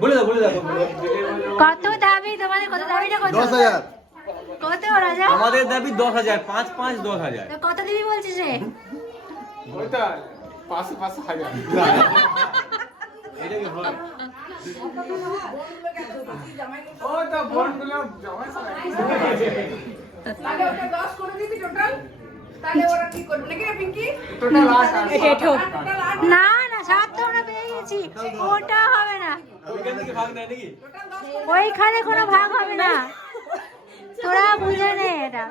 বলে দাও কত দাবি তোমাদের? কত দাবিটা কত? 10,000। কত রাজা? আমাদের দাবি 10,000, 5 5 10,000। কত দিবি বলছিস রে? ওইটা 5,000 এটা কি হয়? ওটা বড়গুলো জমা তাহলে ওটা 10 করে দিবি টোটাল। তাহলে ওরা কি করবে নাকি রে পিঙ্কি? টোটাল 8 না না, 7 তো আমরা পেয়ে গেছি, ওটা হবে না। ওইখান থেকে ভাগ নেয় নাকি? ওইখানে কোনো ভাগ হবে না, তোরা বুঝে নে এটা।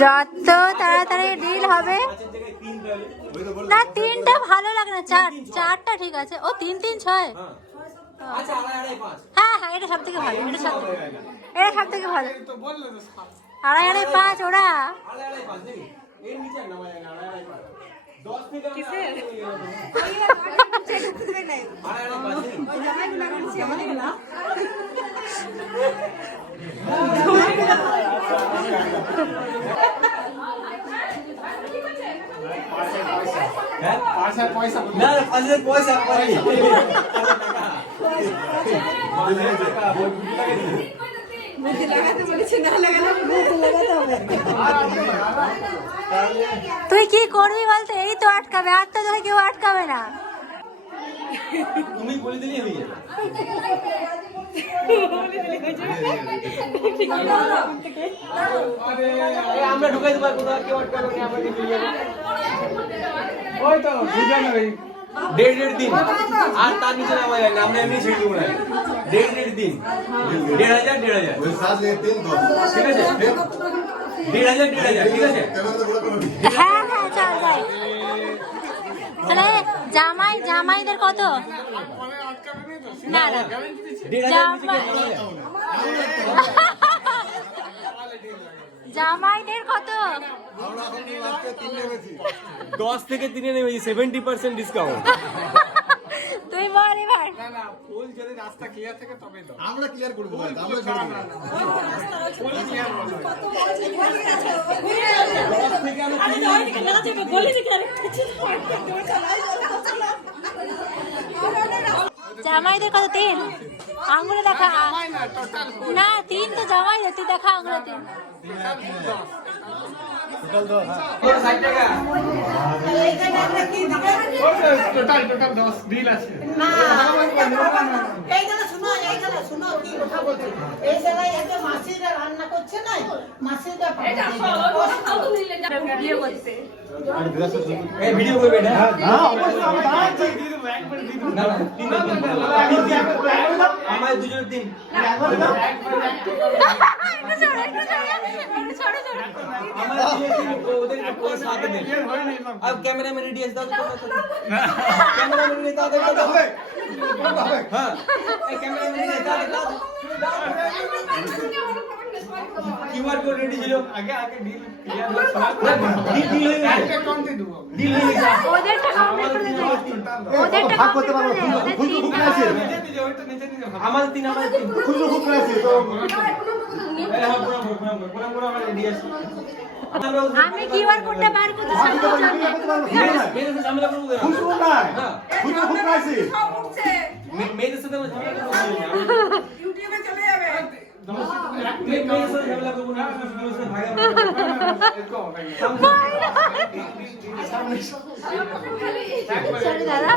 যত তাড়াতাড়ি ডিল হবে না, 3টা ভালো লাগে না, 4টা ঠিক আছে। ও 3 3 6। আচ্ছা, আড়াই 5। হ্যাঁ হ্যাঁ, এটা সব থেকে ভালো, এটা সব থেকে ভালো। তো বললে তো 2.5 2.5 5 ওরা। আড়াই 5 নাকি? এর নিচে নামা যায় না, আড়াই 5। 10 থেকে কিসে? আড়াই 5 পয়সা না, 5,000 পয়সা পাই। তুই কি করবি বলতে? এই তো আটকাবে, আর তো তোকে কেউ আটকাবে না। তুমি বলে দিলেই হয়ে যাবে। আমরা ঢুকাই দেবো, কোথাও কেউ আটকাবে না, আমাকে নিয়ে যাবে। ওই তো বুঝানো ওই দেড় দিন আর তার নিচে নামা যায় না, আমরা এমনি ছেড়ে দেবো না। দেড় দিন 1,500 ওই 7 দিয়ে 3 10। ঠিক আছে? 1,500 ঠিক আছে? হ্যাঁ হ্যাঁ, চল যাই। তাহলে জামাইদের কত? না না, 1,500 জামাইদের কত? আমরা এখন লাস্টে 3 নেমেছি। 10 থেকে 3 নেমেছি, 70% ডিসকাউন্ট। তুই বল এবার। না না, ফুল যদি রাস্তা ক্লিয়ার থাকে তবে দাও। আমরা ক্লিয়ার করে দেবো, আমরা ছেড়ে দেবো। ফুল ক্লিয়ার বলো। জামাইদের কত? 3 আঙুলে দেখা। না টোটাল না 3 তো জামাইদের, তুই দেখা আঙুলে 3। টোটাল 10 বিল আছে। এইখানে শুনো কি কথা বলছি। এই জায়গায় এতে মাসিরা রান্না করছে না, মাসিরা এই ভিডিও করবে না? আমার দুজনের দিন। আমার ওদের সাথে দিন। আর ক্যামেরাম্যান রেডি আছে, দাও ক্যামেরাম্যান রেডি, দাও হ্যাঁ, এই ক্যামেরাম্যান রেডি, দাও কিউআর কোড রেডি ছিল। আগে ডিল ক্লিয়ার ডিল হয়ে গেছে, একটা কম দিয়ে দেবো। ডিল হয়ে গেছে। ওদেরটা কমপ্লিট করে দে, ওদেরটা ভাগ করতে কমপ্লিট পারবো, করে দে। খুচরো খুব আছে। নিচে দিতে ওইটা নিচে দিতে ভালো। আমার 3 খুচরো খুব আছে তো পুরো আমার রেডি আছে। আমি কিউআর কোডটা বার করতে ভাগ সাহায্য করতে করব। মেয়েদের সাথে ঝামেলা করবো না। খুচরো নাই, হ্যাঁ, খুচরো খুব আছে। সব উঠছে। মেয়েদের সাথে আমরা ঝামেলা করবো না। ইউটিউবে চলে যাবে। মেয়েদের সাথে ঝামেলা করবো না, মেয়েদের সাথে ভাগাভাগি সরি দাদা।